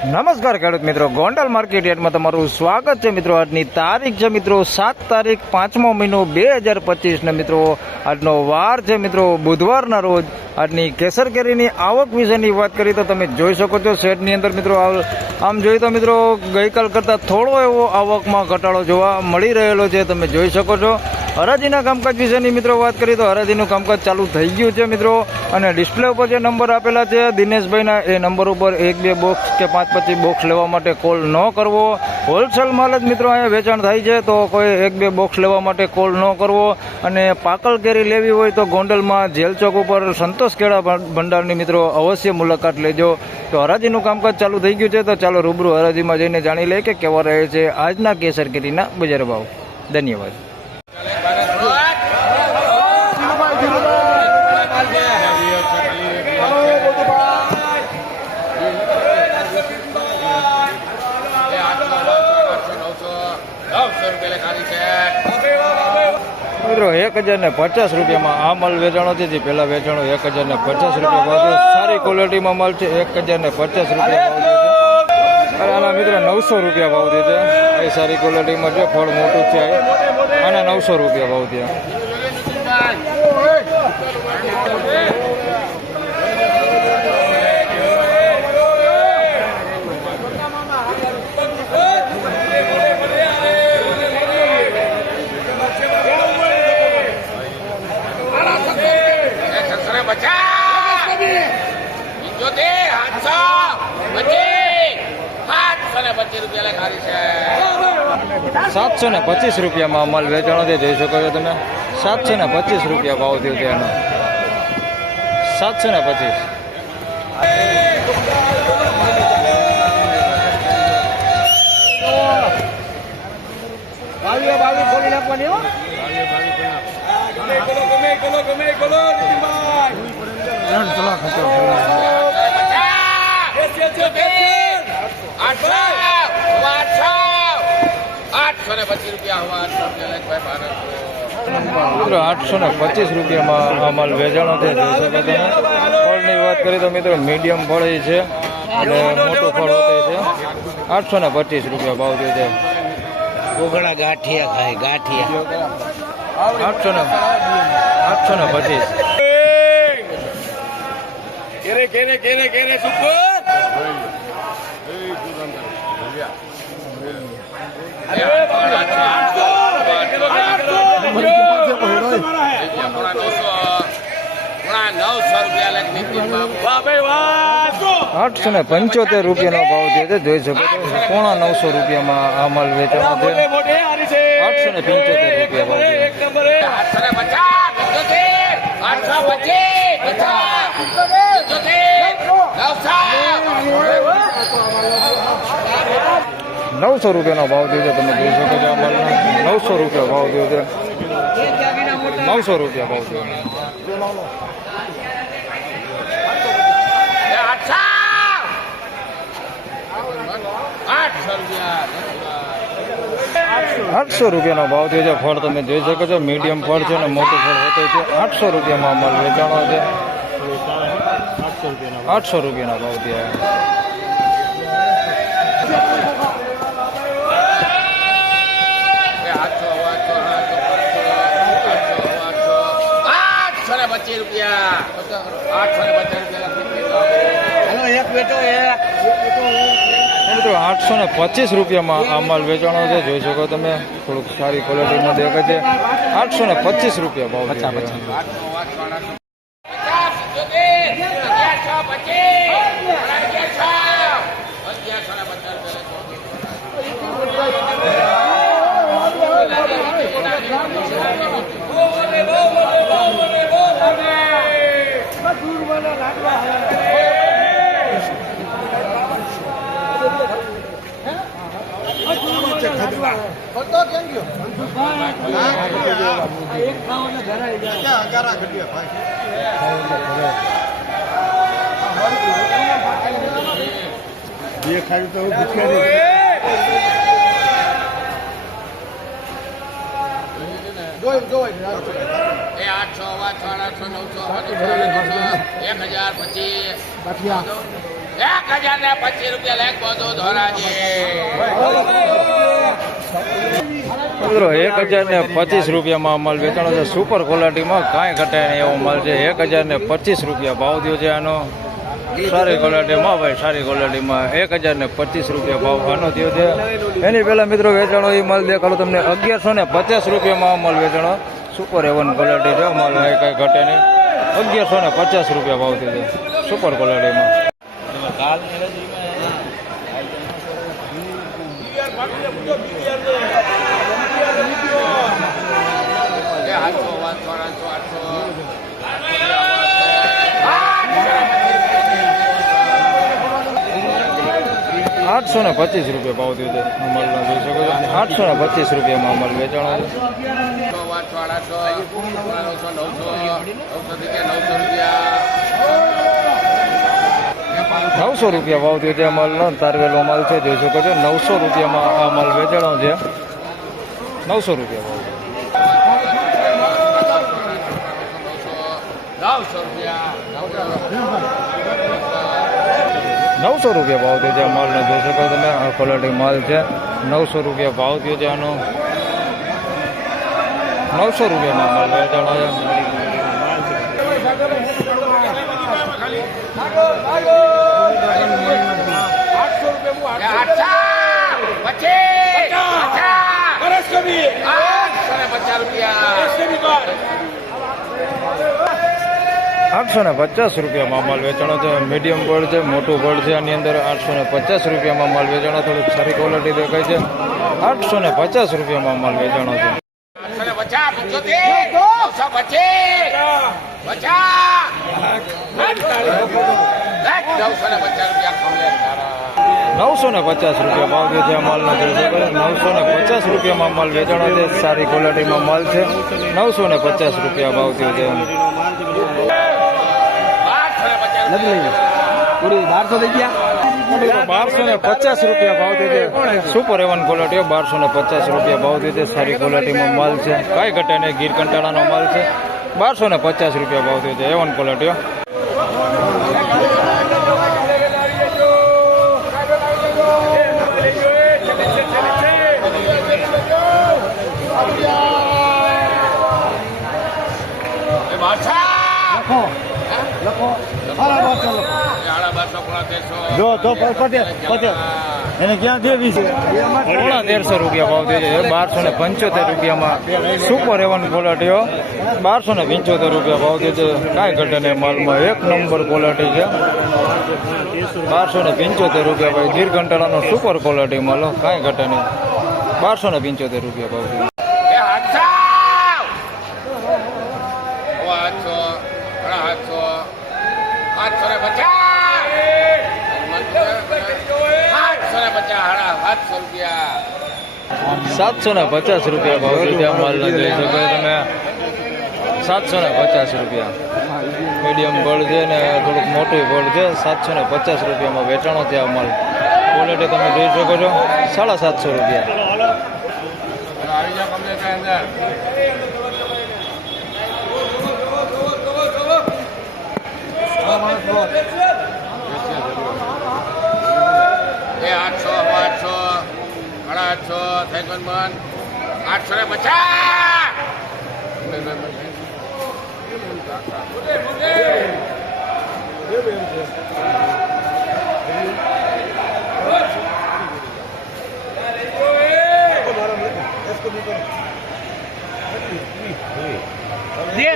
નમસ્કાર ખેડૂત મિત્રો, ગોંડલ માર્કેટ યાર્ડમાં તમારું સ્વાગત છે મિત્રો. આજની તારીખ છે મિત્રો 7 તારીખ 5મો મહિનો 2025 ને મિત્રો આજનો વાર છે મિત્રો બુધવારના રોજ. આજની કેસર કેરીની આવક વિશેની વાત કરી તો તમે જોઈ શકો છો શેડની અંદર મિત્રો. આમ જોઈએ તો મિત્રો ગઈકાલ કરતાં થોડો એવો આવકમાં ઘટાડો જોવા મળી રહેલો છે, તમે જોઈ શકો છો. હરાજીના કામકાજ વિશેની મિત્રો વાત કરીએ તો હરાજીનું કામકાજ ચાલુ થઈ ગયું છે મિત્રો. અને ડિસ્પ્લે ઉપર જે નંબર આપેલા છે દિનેશભાઈના, એ નંબર ઉપર 1-2 બોક્સ કે 5-25 બોક્સ લેવા માટે કોલ ન કરવો. હોલસેલ માલ જ મિત્રો અહીંયા વેચાણ થાય છે, તો કોઈ 1-2 બોક્સ લેવા માટે કોલ ન કરવો. અને પાકલ કેરી લેવી હોય તો ગોંડલમાં જેલ ચોક ઉપર સંતોષ કેળા ભંડારની મિત્રો અવશ્ય મુલાકાત લેજો. તો હરાજીનું કામકાજ ચાલુ થઈ ગયું છે, તો ચાલો રૂબરૂ હરાજીમાં જઈને જાણી લઈએ કે કેવા રહે છે આજના કેસર કેરીના બજાર ભાવ. ધન્યવાદ. મિત્રો 1050 રૂપિયામાં આ માલ વેચાણો છે. જે પહેલા વેચાણો 1050 રૂપિયા ભાવ છે. સારી ક્વોલિટીમાં માલ છે. 1050 રૂપિયા ભાવ છે. આના મિત્રો 900 રૂપિયા ભાવ છે. એ સારી ક્વોલિટીમાં છે, ફળ મોટું છે. આના 900 રૂપિયા ભાવ છે. ₹725 રૂપિયામાં માલ વેચાણો છે. જોઈ શકો છો તમે. 725 રૂપિયા ભાવ થયો છે એનો. 725. ખોલી નાખવાની મિત્રો 825 રૂપિયામાં આ માલ વેચાણો છે. ફળની વાત કરીએ તો મિત્રો મીડિયમ ફળ છે અને મોટું ફળ હોતું છે. 825 રૂપિયા ભાવ થયો છે. ઉઘડા ગાંઠિયા ખાય ગાંઠિયા 825. કેરે કેરે કેરે કેરે સુપર ₹875 રૂપિયાનો ભાવ છે. જોઈ શકો છો. ₹900 રૂપિયામાં આ માલ વેચાણો છે. 875 રૂપિયા ભાવ છે. 900 રૂપિયાનો ભાવ થયો છે. તમે જોઈ શકો છો. આ માલ 900 રૂપિયા ભાવ થયો છે. 900 રૂપિયા ભાવ થયો. ₹800 ભાવ થયો છે. ફળ તમે જોઈ શકો છો. મીડિયમ ફળ છે અને મોટું ફળ હોતું છે. 800 રૂપિયામાં માલ વેચાણો છે. 800 રૂપિયાના ભાવ થયા. મિત્રો 825 રૂપિયામાં આ માલ વેચાણો છે. જોઈ શકો તમે. થોડુંક સારી ક્વોલિટીમાં દેખાય છે. 825 રૂપિયા ભાવ છે. એ 800 800 900 1025 ₹1025 લેખ બધું ધોરાજી. મિત્રો 1025 રૂપિયામાં માલ વેચાણો છે. સુપર ક્વોલિટીમાં કાંઈ ઘટે નહીં એવો માલ છે. 1025 રૂપિયા ભાવ થયો છે આનો. સારી ક્વોલિટીમાં ભાઈ, સારી ક્વોલિટીમાં 1025 રૂપિયા ભાવ આનો થયો છે. એની પહેલાં મિત્રો વેચાણો એ માલ દેખાડો તમને 1150 રૂપિયામાં માલ વેચાણો. સુપર એવન ક્વોલિટી છે માલ, કાંઈ ઘટે નહીં. 1150 રૂપિયા ભાવ થયો છે સુપર ક્વોલિટીમાં. ₹825 રૂપિયા ભાવ થયો છે અમલનો, જોઈ શકો છો. 825 રૂપિયામાં અમલ વેચાણો છે. 900 રૂપિયા ભાવ થયો છે અમલનો. તારવેલો માલ છે, જોઈ શકો છો. 900 રૂપિયામાં આ માલ વેચાણો છે. 900 રૂપિયા ભાવ. 900 રૂપિયા ભાવ થયો છે આ માલનો, જોઈ શકો તમે. આ ક્વોલિટી માલ છે. 900 રૂપિયા ભાવ થયો છે આનો. 900 રૂપિયામાં માલ વેચાણો છે. ₹850 માલ વેચાણો છે. મીડિયમ બળ છે, મોટું બળ છે. આની અંદર 850 રૂપિયામાં માલ વેચાણો. થોડીક સારી ક્વોલિટી દેખાય છે. 850 રૂપિયામાં માલ વેચાણો છે. 950 રૂપિયા ભાવ થયો છે આ માલનો, જોઈ શકો છો. 950 રૂપિયામાં માલ વેચાણો છે. સારી ક્વોલિટીમાં માલ છે. 950 રૂપિયા ભાવ થયો છે. 1250 રૂપિયા ભાવ થયો છે. સુપર એવન ક્વોલિટી, 1250 રૂપિયા ભાવ થયો છે. સારી ક્વોલિટીમાં માલ છે. કાંઈ ઘટે નહીં, ગીર કંટાળાનો માલ છે. 1250 રૂપિયા ભાવ થયો છે એવન ક્વોલિટી. જો તો એને ક્યાં દેવી છે? ₹150 રૂપિયા ભાવ થયો છે. 1275 રૂપિયામાં સુપર એવન ક્વોલિટીઓ. 1275 રૂપિયા ભાવ થયો છે. કાંઈ ઘટે નહીં માલમાં, એક નંબર ક્વોલિટી છે. 1275 રૂપિયા ભાઈ. ગીર કંટાળાનો સુપર ક્વોલિટી માલ, કાંઈ ઘટે નહીં. 1275 રૂપિયા ભાવ થયો. ₹750 રૂપિયા ભાવ છે માલ, જોઈ શકો તમે. 750 રૂપિયા. મીડિયમ બળ છે ને થોડુંક મોટું બળ છે. 750 રૂપિયામાં વેચાણો છે આ માલ. ક્વોલિટી તમે જોઈ શકો છો. 750 રૂપિયા.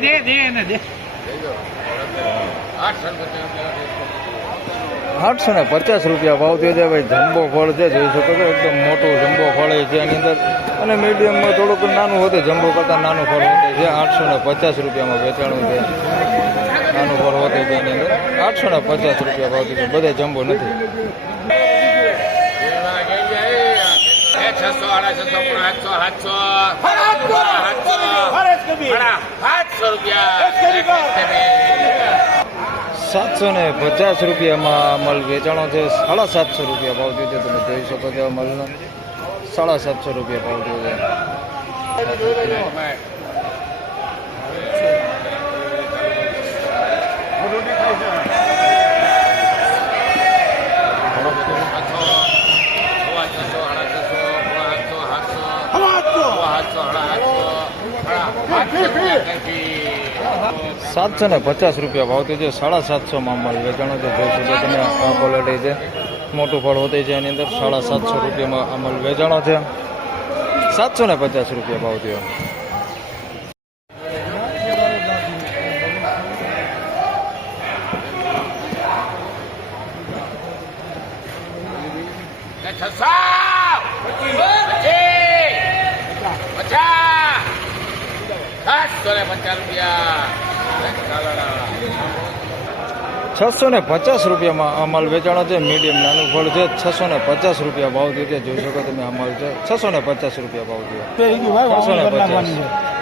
દે 850 રૂપિયા ભાવ થયો છે ભાઈ. જમ્બો ફળ છે, જોઈ શકો છો. એકદમ મોટું જમ્બો ફળ છે આની અંદર. અને મીડિયમમાં થોડુંક નાનું હોતું, જમ્બો કરતાં નાનું ફળ હોતું છે. 850 રૂપિયામાં વેચાણું છે. નાનું ફળ હોતું છે એની અંદર. 850 રૂપિયા ભાવ થયો છે. બધા જમ્બો નથી. 750 રૂપિયામાં મલ વેચાણો છે. 750 રૂપિયા ભાવ થયો છે. તમે જોઈ શકો છો મલનો. 750 રૂપિયા ભાવ થયો છે. 750 રૂપિયા ભાવથી છે. 750 માં માલ વેચાણો છે. જોઈ શકો તમે આ ક્વોલિટી છે. મોટું ફળ હોતી છે એની અંદર 750 રૂપિયામાં આ માલ વેચાણો છે. 750 રૂપિયા ભાવથી. ને 650 રૂપિયામાં આ માલ વેચાણો છે. મીડિયમ નાનું ફળ છે. 650 રૂપિયા ભાવથી છે. જોઈ શકો તમે આ માલ છે 650 રૂપિયા ભાવથી. 650.